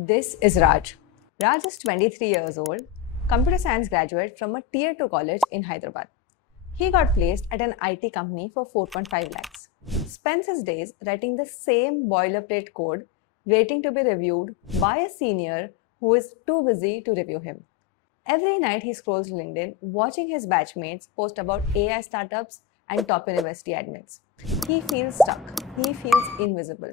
This is Raj. Raj is 23 years old, computer science graduate from a tier 2 college in Hyderabad. He got placed at an IT company for 4.5 lakhs. Spends his days writing the same boilerplate code, waiting to be reviewed by a senior who is too busy to review him. Every night he scrolls LinkedIn, watching his batchmates post about AI startups and top university admits. He feels stuck. He feels invisible.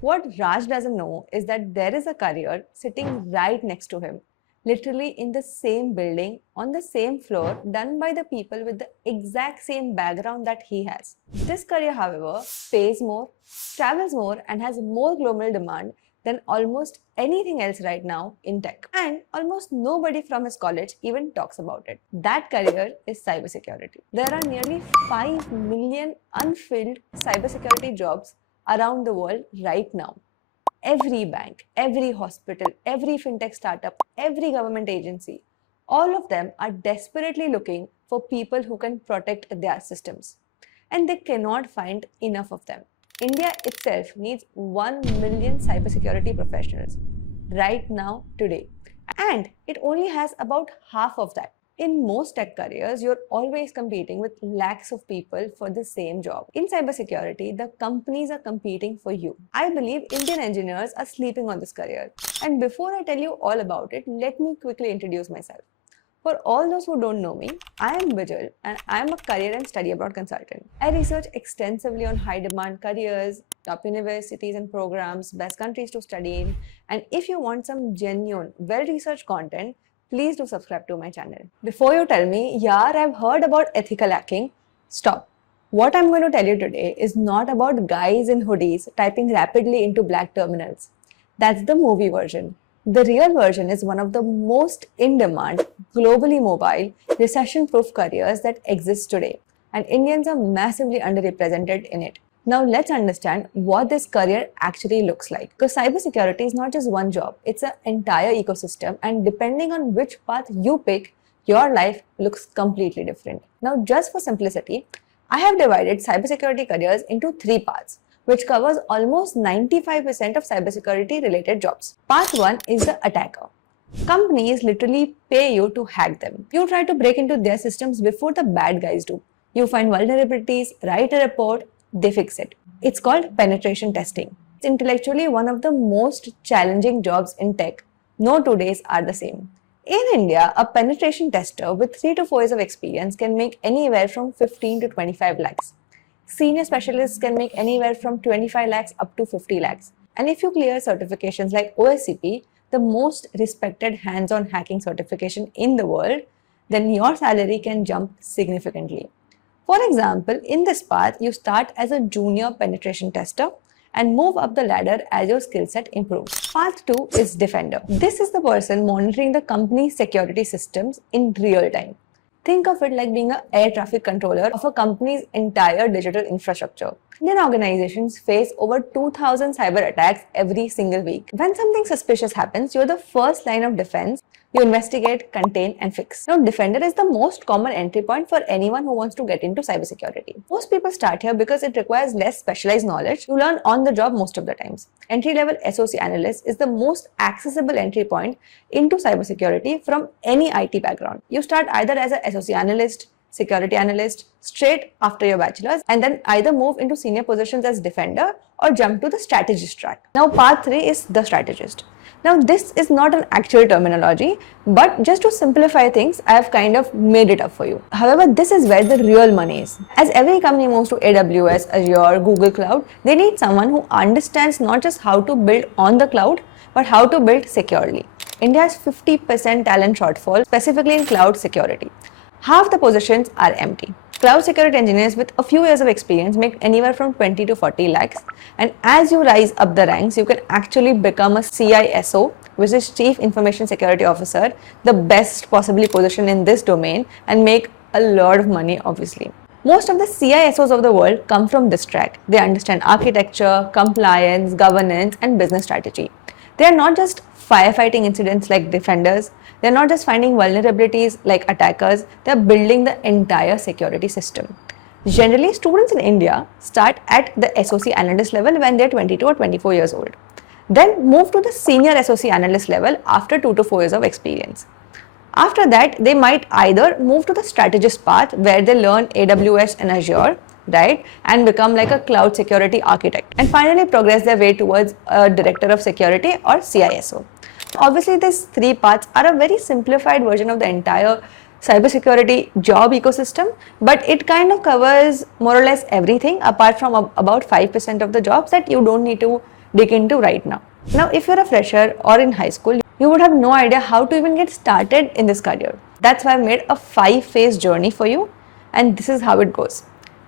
What Raj doesn't know is that there is a career sitting right next to him, literally in the same building, on the same floor, done by the people with the exact same background that he has. This career, however, pays more, travels more, and has more global demand than almost anything else right now in tech. And almost nobody from his college even talks about it. That career is cybersecurity. There are nearly 5 million unfilled cybersecurity jobs around the world right now. Every bank, every hospital, every fintech startup, every government agency, all of them are desperately looking for people who can protect their systems. And they cannot find enough of them. India itself needs 1 million cybersecurity professionals right now, today. And it only has about half of that. In most tech careers, you're always competing with lakhs of people for the same job. In cybersecurity, the companies are competing for you. I believe Indian engineers are sleeping on this career. And before I tell you all about it, let me quickly introduce myself. For all those who don't know me, I am Vijay and I am a career and study abroad consultant. I research extensively on high demand careers, top universities and programs, best countries to study in. And if you want some genuine, well-researched content, please do subscribe to my channel. Before you tell me, yaar, I've heard about ethical hacking, stop. What I'm going to tell you today is not about guys in hoodies typing rapidly into black terminals. That's the movie version. The real version is one of the most in-demand, globally mobile, recession-proof careers that exists today. And Indians are massively underrepresented in it. Now let's understand what this career actually looks like. Because cybersecurity is not just one job, it's an entire ecosystem, and depending on which path you pick, your life looks completely different. Now just for simplicity, I have divided cybersecurity careers into 3 parts, which covers almost 95% of cybersecurity related jobs. Part 1 is the attacker. Companies literally pay you to hack them. You try to break into their systems before the bad guys do. You find vulnerabilities, write a report, they fix it. It's called penetration testing. It's intellectually one of the most challenging jobs in tech. No 2 days are the same. In India, a penetration tester with 3 to 4 years of experience can make anywhere from 15 to 25 lakhs. Senior specialists can make anywhere from 25 lakhs up to 50 lakhs. And if you clear certifications like OSCP, the most respected hands-on hacking certification in the world, then your salary can jump significantly. For example, in this path, you start as a junior penetration tester and move up the ladder as your skill set improves. Path 2 is defender. This is the person monitoring the company's security systems in real time. Think of it like being an air traffic controller of a company's entire digital infrastructure. Indian organizations face over 2,000 cyber attacks every single week. When something suspicious happens, you're the first line of defense. You investigate, contain, and fix. Now, Defender is the most common entry point for anyone who wants to get into cybersecurity. Most people start here because it requires less specialized knowledge. You learn on the job most of the times. Entry-level SOC Analyst is the most accessible entry point into cybersecurity from any IT background. You start either as a SOC Analyst, Security Analyst, straight after your bachelor's, and then either move into senior positions as Defender or jump to the strategist track. Now, part 3 is the strategist. Now, this is not an actual terminology, but just to simplify things, I have kind of made it up for you. However, this is where the real money is. As every company moves to AWS, Azure, Google Cloud, they need someone who understands not just how to build on the cloud, but how to build securely. India has 50% talent shortfall, specifically in cloud security. Half the positions are empty. Cloud security engineers with a few years of experience make anywhere from 20 to 40 lakhs. And as you rise up the ranks, you can actually become a CISO, which is Chief Information Security Officer, the best possibly position in this domain, and make a lot of money, obviously. Most of the CISOs of the world come from this track. They understand architecture, compliance, governance, and business strategy. They are not just firefighting incidents like defenders. They're not just finding vulnerabilities like attackers. They're building the entire security system. Generally, students in India start at the SOC analyst level when they're 22 or 24 years old. Then move to the senior SOC analyst level after 2 to 4 years of experience. After that, they might either move to the strategist path where they learn AWS and Azure, right, and become like a cloud security architect, and finally progress their way towards a director of security or CISO. Obviously, these three paths are a very simplified version of the entire cybersecurity job ecosystem, but it kind of covers more or less everything apart from about 5% of the jobs that you don't need to dig into right now. Now, if you're a fresher or in high school, you would have no idea how to even get started in this career. That's why I've made a 5-phase journey for you, and this is how it goes.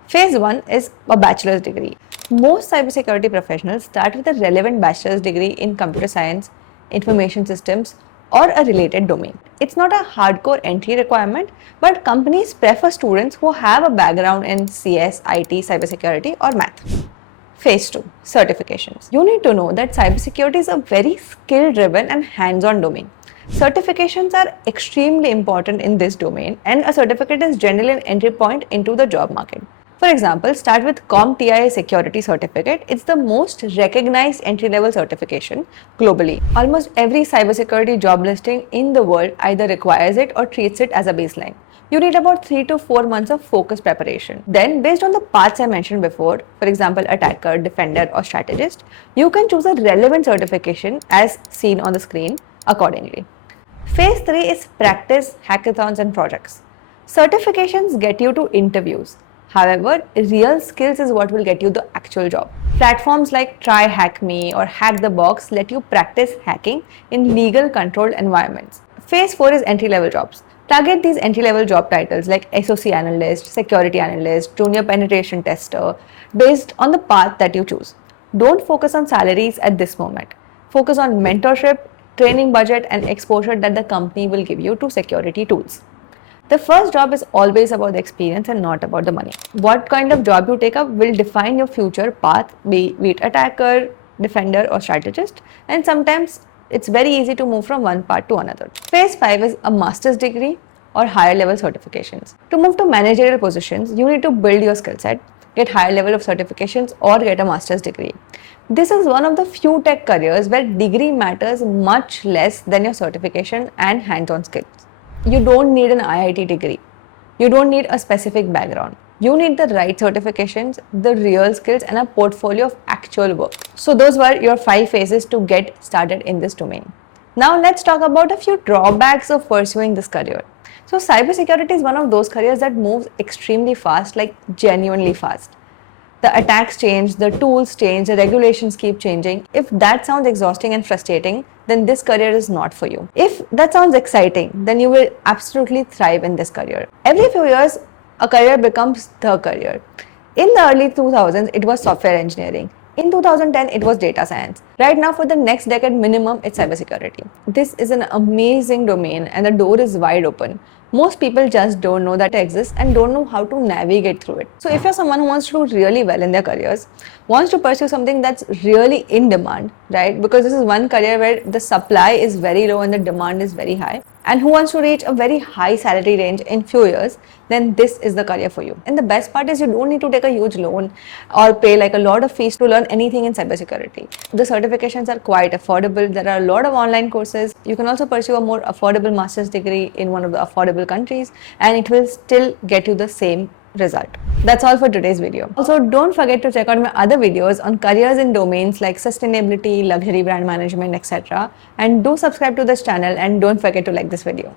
Phase 1 is a bachelor's degree. Most cybersecurity professionals start with a relevant bachelor's degree in computer science, information systems, or a related domain. It's not a hardcore entry requirement, but companies prefer students who have a background in CS, IT, cybersecurity, or math. Phase 2, certifications. You need to know that cybersecurity is a very skill-driven and hands-on domain. Certifications are extremely important in this domain, and a certificate is generally an entry point into the job market. For example, start with CompTIA Security Certificate. It's the most recognized entry-level certification globally. Almost every cybersecurity job listing in the world either requires it or treats it as a baseline. You need about 3 to 4 months of focused preparation. Then, based on the paths I mentioned before, for example, attacker, defender, or strategist, you can choose a relevant certification as seen on the screen accordingly. Phase 3 is practice, hackathons, and projects. Certifications get you to interviews. However, real skills is what will get you the actual job. Platforms like Try Hack Me or Hack the Box let you practice hacking in legal controlled environments. Phase 4 is entry-level jobs. Target these entry-level job titles like SOC Analyst, Security Analyst, Junior Penetration Tester based on the path that you choose. Don't focus on salaries at this moment. Focus on mentorship, training budget, and exposure that the company will give you to security tools. The first job is always about the experience and not about the money. What kind of job you take up will define your future path, be it attacker, defender, or strategist, and sometimes it's very easy to move from one part to another. Phase 5 is a master's degree or higher level certifications. To move to managerial positions, you need to build your skill set, get higher level of certifications, or get a master's degree. This is one of the few tech careers where degree matters much less than your certification and hands-on skills. You don't need an IIT degree. You don't need a specific background. You need the right certifications, the real skills, and a portfolio of actual work. So those were your 5 phases to get started in this domain. Now let's talk about a few drawbacks of pursuing this career. So cybersecurity is one of those careers that moves extremely fast, like genuinely fast. The attacks change, the tools change, the regulations keep changing. If that sounds exhausting and frustrating, then this career is not for you. If that sounds exciting, then you will absolutely thrive in this career. Every few years, a career becomes the career. In the early 2000s, it was software engineering. In 2010, it was data science. Right now, for the next decade minimum, it's cybersecurity. This is an amazing domain and the door is wide open. Most people just don't know that it exists and don't know how to navigate through it. So if you're someone who wants to do really well in their careers, wants to pursue something that's really in demand, right? Because this is one career where the supply is very low and the demand is very high, and who wants to reach a very high salary range in few years, then this is the career for you. And the best part is you don't need to take a huge loan or pay like a lot of fees to learn anything in cybersecurity. The certifications are quite affordable. There are a lot of online courses. You can also pursue a more affordable master's degree in one of the affordable countries, and it will still get you the same result. That's all for today's video. Also, don't forget to check out my other videos on careers in domains like sustainability, luxury brand management, etc. And do subscribe to this channel, and don't forget to like this video.